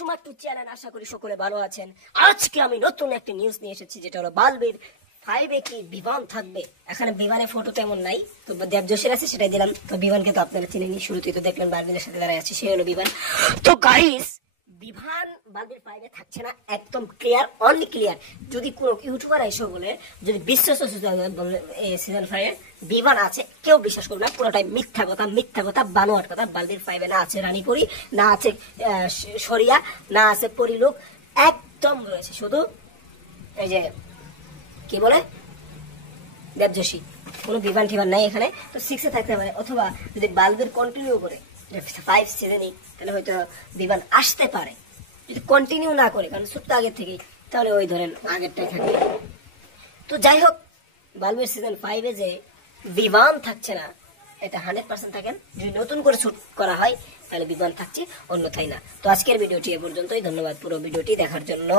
Two my to channel. আশা করি সকলে ভালো আছেন। আজকে আমি নতুন একটা নিউজ নিয়ে এসেছি, যেটা হলো বালবির 5 কি বিমান থাকবে। এখানে বিমানের ফটো তেমন নাই, তো দেবযশের আছে সেটাই দিলাম। তো বিমানকে তো আপনারা চিনেনি, শুরুতেই তো দেখলেন বালবিনের সাথে দাঁড়ায় আছে, সে হলো বিমান। তো গাইস, বিমান বালবির 5 থাকছে না, একদম ক্লিয়ার, অনলি ক্লিয়ার। যদি কোনো ইউটিউবার এসে বলে যদি বিশ্বাস সিজন 5 বিমান আছে, কেউ বিশ্বাস করবে না, পুরোটাই মিথ্যা কথা, মিথ্যা কথা, বানোয়াট কথা। বালবির 5 না আছে রানীপুরি, না আছে সরিয়া, না আছে পরিলোক, একদম রয়েছে শুধু এই যে কি বলে দেবযশী। কোনো বিমান টিমান নাই এখানে। তো 6 থাকতে পারে, অথবা যদি বালবির কন্টিনিউ করে 5 সিজনই, তাহলে হয়তো বিমান আসতে পারে। যদি কন্টিনিউ না করে, কারণ ছোট্ট আগের থেকেই, তাহলে ওই ধরেন আগেরটাই থাকে। তো যাই হোক, বালবির সিজন 5 যে বিমান থাকছে না, এটা 100% থাকেন। যদি নতুন করে শুট করা হয় তাহলে বিমান থাকছে, অন্যথায় না। তো আজকের ভিডিওটি এ পর্যন্তই। ধন্যবাদ পুরো ভিডিওটি দেখার জন্য।